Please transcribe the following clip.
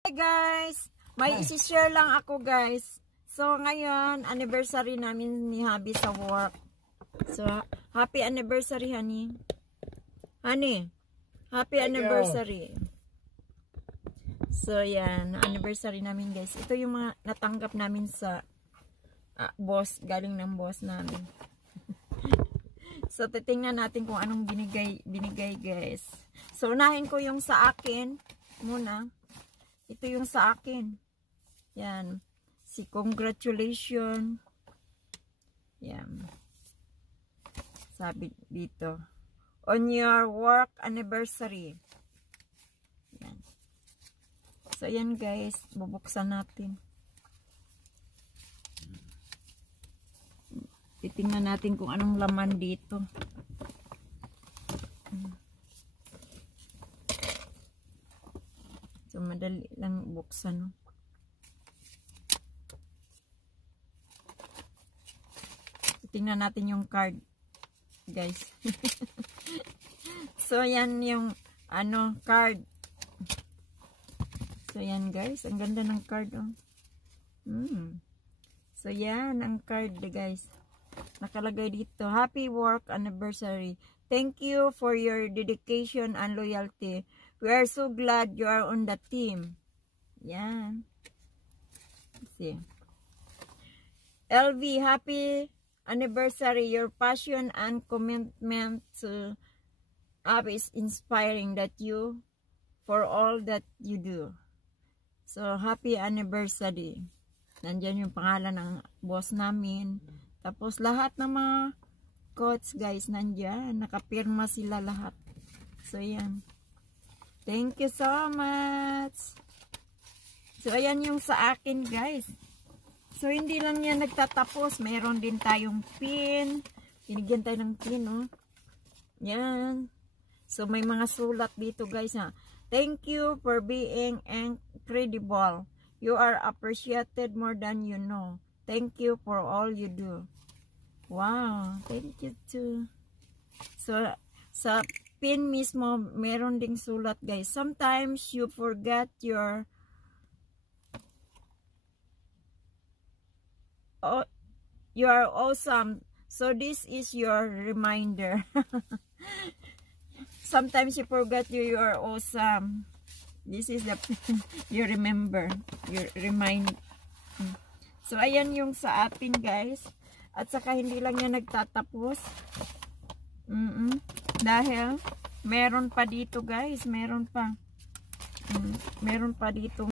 Hi guys! May isi-share lang ako guys. So ngayon, anniversary namin ni Habi sa work. So, happy anniversary honey. Honey, happy anniversary. So yan, anniversary namin guys. Ito yung mga natanggap namin sa boss, galing ng boss namin. So titingnan natin kung anong binigay guys. So unahin ko yung sa akin muna. Ito yung sa akin. Yan. Si congratulations. Yan. Sabi dito. On your work anniversary. Yan. So yan guys. Bubuksan natin. Titingnan natin kung anong laman dito. So, madali lang buksan. No? Tingnan natin yung card, guys. So, yan yung, card. So, yan, guys. Ang ganda ng card, oh. So, yan, ang card, guys. Nakalagay dito, Happy Work Anniversary. Thank you for your dedication and loyalty. We are so glad you are on the team. Yan. Let's see. LV, happy anniversary. Your passion and commitment to up is inspiring that you for all that you do. So, happy anniversary. Nandyan yung pangalan ng boss namin. Tapos, lahat ng mga quotes, guys, nandyan. Nakapirma sila lahat. So, yan. Thank you so much. So, ayan yung sa akin, guys. So, hindi lang yan nagtatapos. Mayroon din tayong pin. Binigyan tayo ng pin, oh. Yan. So, may mga sulat dito, guys, ha. Thank you for being incredible. You are appreciated more than you know. Thank you for all you do. Wow. Thank you, too. So, sa pin mismo, meron ding sulat, guys. Sometimes you forget you are awesome. So this is your reminder. Sometimes you forget you are awesome. This is the you remember. You remind. So ayan yung sa atin, guys. At saka hindi lang yan nagtatapos. Dahil meron pa dito, guys, meron pa dito